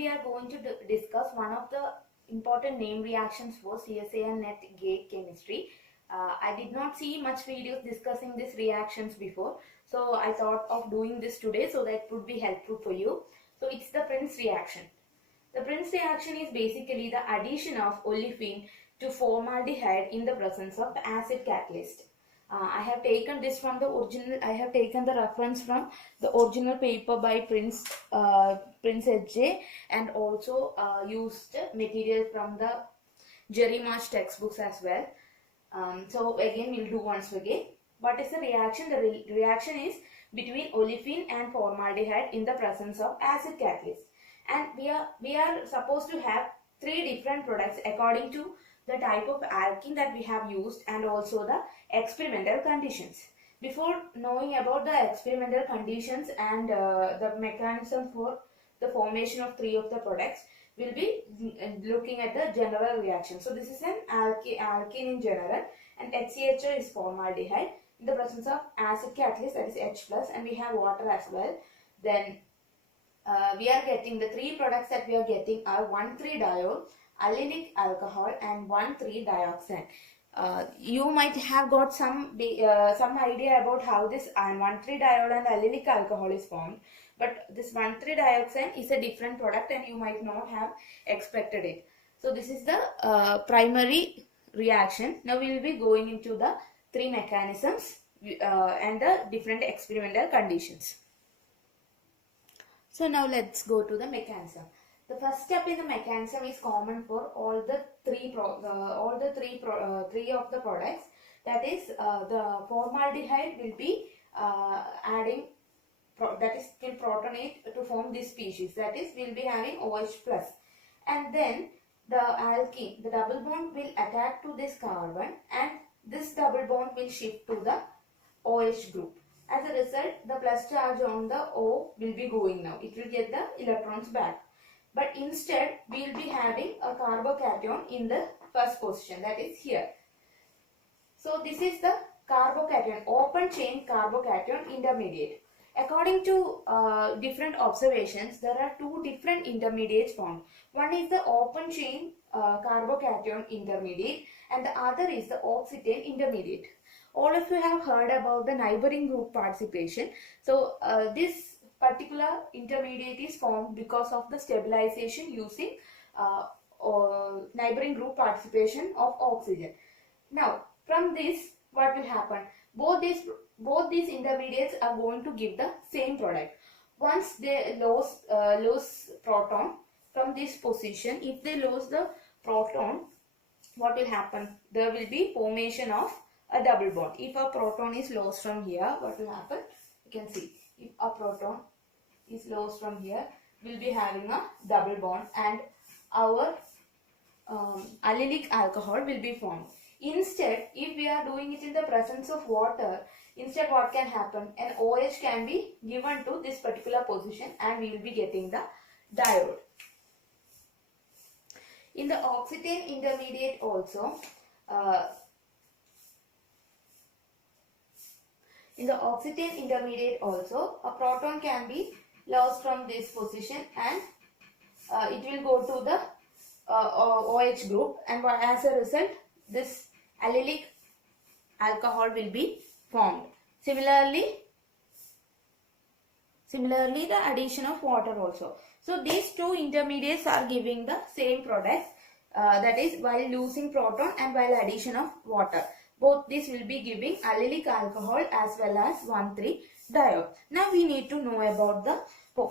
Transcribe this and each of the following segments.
we are going to discuss one of the important name reactions for Csir-Net gate chemistry. I did not see much videos discussing these reactions before, so I thought of doing this today so that would be helpful for you. So it's the Prins reaction. The Prins reaction is basically the addition of olefin to formaldehyde in the presence of acid catalyst. I have taken this from the original. I have taken the reference from the original paper by Prins H.J. and also used material from the Csir-Net textbooks as well. So again, we'll do once again. What is the reaction? The reaction is between olefin and formaldehyde in the presence of acid catalyst, and we are supposed to have three different products according to the type of alkene that we have used and also the experimental conditions. Before knowing about the experimental conditions and the mechanism for the formation of three of the products, we'll be looking at the general reaction. So this is an alkene in general, and HCHO is formaldehyde in the presence of acid catalyst, that is H plus, and we have water as well. Then we are getting the three products that we are getting are 1,3-diol, allylic alcohol, and 1,3-dioxane. You might have got some idea about how this 1,3-diol and allylic alcohol is formed, but this 1,3-dioxane is a different product and you might not have expected it. So this is the primary reaction. Now we will be going into the three mechanisms and the different experimental conditions. So now let's go to the mechanism. The first step in the mechanism is common for all the three of the products. That is, the formaldehyde will be adding, that is, will protonate to form this species. That is, we'll be having OH plus, and then the alkene, the double bond will attack to this carbon, and this double bond will shift to the OH group. As a result, the plus charge on the O will be going now. It will get the electrons back. But instead, we will be having a carbocation in the first position, that is here. So this is the carbocation, open chain carbocation intermediate. According to different observations, there are two different intermediates formed. One is the open chain carbocation intermediate, and the other is the oxytane intermediate. All of you have heard about the neighboring group participation. So this particular intermediate is formed because of the stabilization using neighboring group participation of oxygen. Now from this, what will happen? Both these intermediates are going to give the same product. Once they lose proton from this position, if they lose the proton, what will happen? There will be formation of a double bond. If a proton is lost from here, what will happen? You can see, if a proton is lost from here, we'll be having a double bond, and our allylic alcohol will be formed. Instead, if we are doing it in the presence of water, instead what can happen? An OH can be given to this particular position and we will be getting the diode. In the oxytane intermediate also, a proton can be lost from this position and it will go to the OH group, and as a result, this allylic alcohol will be formed. Similarly, the addition of water also. So these two intermediates are giving the same product, that is, while losing proton and while addition of water. Both these will be giving allylic alcohol as well as 1,3-diol. Now we need to know about the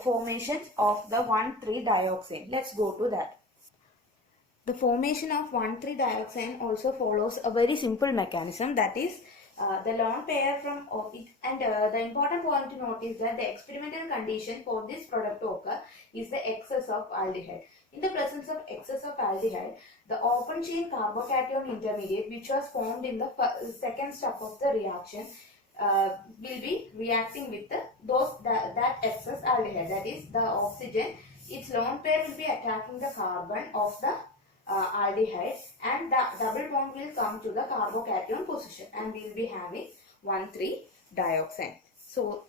formation of the 1,3-dioxane. Let's go to that. The formation of 1,3-dioxane also follows a very simple mechanism, that is, the lone pair from it, and the important point to note is that the experimental condition for this product to occur is the excess of aldehyde. In the presence of excess of aldehyde, the open chain carbocation intermediate, which was formed in the second step of the reaction, will be reacting with that excess aldehyde, that is the oxygen. Its lone pair will be attacking the carbon of the aldehyde, and the double bond will come to the carbocation position, and we will be having 1,3-dioxane. So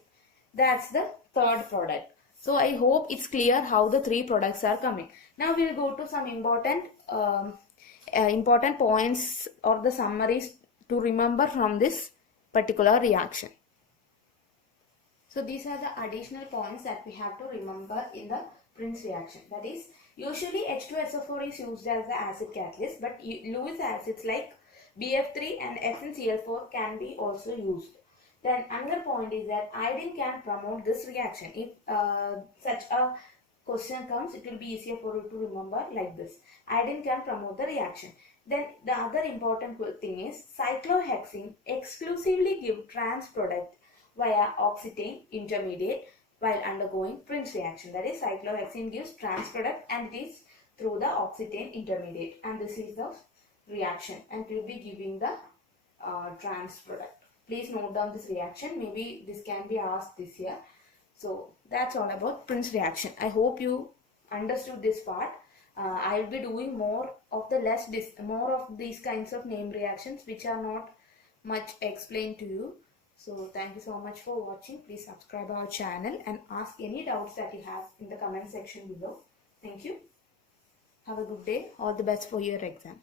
that's the third product. So I hope it's clear how the three products are coming. Now we'll go to some important points or the summaries to remember from this particular reaction. So these are the additional points that we have to remember in the Prins reaction. That is, usually H2SO4 is used as the acid catalyst, but Lewis acids like BF3 and FnCl4 can be also used. Then another point is that iodine can promote this reaction. If such a question comes, it will be easier for you to remember like this. Iodine can promote the reaction. Then the other important thing is cyclohexene exclusively give trans product via oxetane intermediate while undergoing Prins reaction. That is, cyclohexene gives trans product and it is through the oxetane intermediate, and this is the reaction and it will be giving the trans product. Please note down this reaction. Maybe this can be asked this year. So that's all about Prins reaction. I hope you understood this part. I will be doing more of these kinds of name reactions which are not much explained to you. So thank you so much for watching. Please subscribe our channel and ask any doubts that you have in the comment section below. Thank you. Have a good day. All the best for your exam.